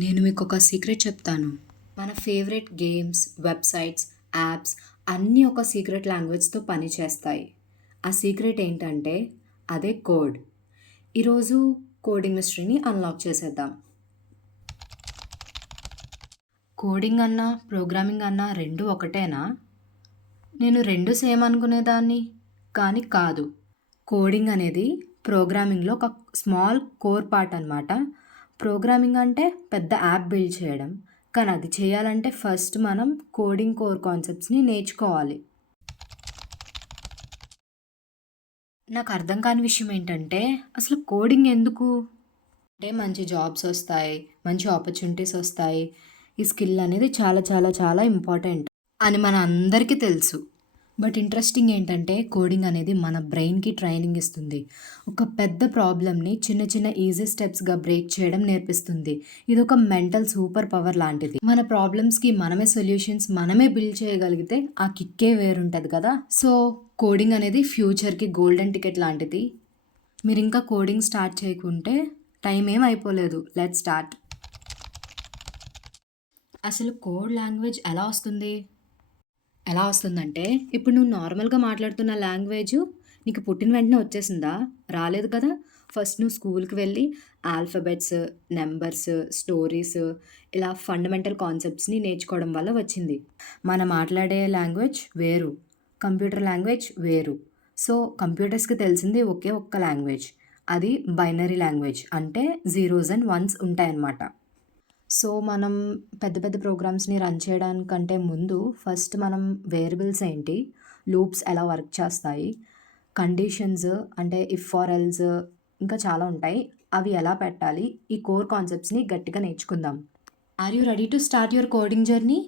నేను మీకొక సీక్రెట్ చెప్తాను. మన ఫేవరెట్ గేమ్స్, వెబ్‌సైట్స్, యాప్స్ అన్నీ ఒక సీక్రెట్ లాంగ్వేజ్‌తో పనిచేస్తాయి. ఆ సీక్రెట్ ఏంటంటే అదే కోడ్. ఈరోజు కోడింగ్ మిస్టరీని అన్‌లాక్ చేసేద్దాం. కోడింగ్ అన్నా, ప్రోగ్రామింగ్ అన్నా 2 ఒకటేనా? నేను 2 సేమ్ అనుకునేదాన్ని. కానీ కాదు. కోడింగ్ అనేది ప్రోగ్రామింగ్‌లో ఒక స్మాల్ కోర్ పార్ట్ అనమాట. ప్రోగ్రామింగ్ అంటే పెద్ద యాప్ బిల్డ్ చేయడం. కానీ అది చేయాలంటే ఫస్ట్ మనం కోడింగ్ కోర్ కాన్సెప్ట్స్‌ని నేర్చుకోవాలి. నాకు అర్థం కాని విషయం ఏంటంటే అసలు కోడింగ్ ఎందుకు? అంటే మంచి జాబ్స్ ఒస్తాయి. మంచి ఆపర్చునిటీస్ ఒస్తాయి. ఈ స్కిల్ అనేది చాలా చాలా చాలా ఇంపార్టెంట్ అని మన అందరికీ తెలుసు. బట్ ఇంట్రెస్టింగ్ ఏంటంటే కోడింగ్ అనేది మన బ్రెయిన్‌కి ట్రైనింగ్ ఇస్తుంది. ఒక పెద్ద ప్రాబ్లమ్‌ని చిన్న చిన్న ఈజీ స్టెప్స్‌గా బ్రేక్ చేయడం నేర్పిస్తుంది. ఇదొక మెంటల్ సూపర్ పవర్ లాంటిది. మన ప్రాబ్లమ్స్‌కి మనమే సొల్యూషన్స్ మనమే బిల్డ్ చేయగలిగితే ఆ కిక్కే వేరుంటది కదా! సో, కోడింగ్ అనేది ఫ్యూచర్‌కి గోల్డెన్ టికెట్ లాంటిది. మీరింకా కోడింగ్ స్టార్ట్ చేయకుంటే టైం ఏం అయిపోలేదు. Let's start. అసలు కోడ్ లాంగ్వేజ్ ఎలా వస్తుందంటే, ఇప్పుడు నువ్వు నార్మల్‌గా మాట్లాడుతున్న లాంగ్వేజు నీకు పుట్టిన వెంటనే వచ్చేసిందా? రాలేదు కదా! ఫస్ట్ నువ్వు స్కూల్‌కి వెళ్ళి ఆల్ఫాబెట్స్, నంబర్స్, స్టోరీస్ ఇలా ఫండమెంటల్ కాన్సెప్ట్స్‌ని నేర్చుకోవడం వల్ల వచ్చింది. మనం మాట్లాడే లాంగ్వేజ్ వేరు. కంప్యూటర్ లాంగ్వేజ్ వేరు. సో, కంప్యూటర్స్‌కి తెలిసింది ఒకే ఒక్క లాంగ్వేజ్. అది బైనరీ లాంగ్వేజ్. అంటే జీరోస్ అండ్ వన్స్ ఉంటాయన్నమాట. సో, మనం పెద్ద పెద్ద ప్రోగ్రామ్స్‌ని రన్ చేయడానికంటే ముందు ఫస్ట్ మనం వేరియబుల్స్ ఏంటి, లూప్స్ ఎలా వర్క్ చేస్తాయి, కండిషన్స్ అంటే ఇఫ్ ఆర్ ఎల్స్ ఇంకా చాలా ఉంటాయి. అవి ఎలా పెట్టాలి, ఈ కోర్ కాన్సెప్ట్స్‌ని గట్టిగా నేర్చుకుందాం. Are you ready to start your coding journey?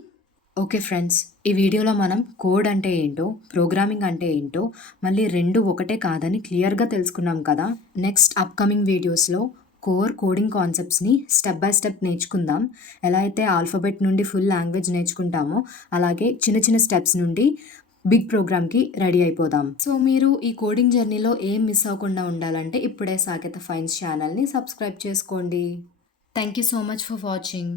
Okay friends. ఈ వీడియోలో మనం కోడ్ అంటే ఏంటో, ప్రోగ్రామింగ్ అంటే ఏంటో, మళ్ళీ 2 ఒకటే కాదని క్లియర్‌గా తెలుసుకున్నాం కదా! నెక్స్ట్ అప్‌కమింగ్ వీడియోస్‌లో కోడింగ్ కాన్సెప్ట్స్‌ని స్టెప్ బై స్టెప్ నేర్చుకుందాం. ఎలా అయితే ఆల్ఫాబెట్ నుండి ఫుల్ లాంగ్వేజ్ నేర్చుకుంటామో, అలాగే చిన్న చిన్న స్టెప్స్ నుండి బిగ్ ప్రోగ్రామ్‌కి రెడీ అయిపోదాం. సో, మీరు ఈ కోడింగ్ జర్నీలో ఏం మిస్ అవ్వకుండా ఉండాలంటే ఇప్పుడే సాకేత ఫైన్స్ ఛానల్‌ని సబ్స్క్రైబ్ చేసుకోండి. Thank you so much for watching.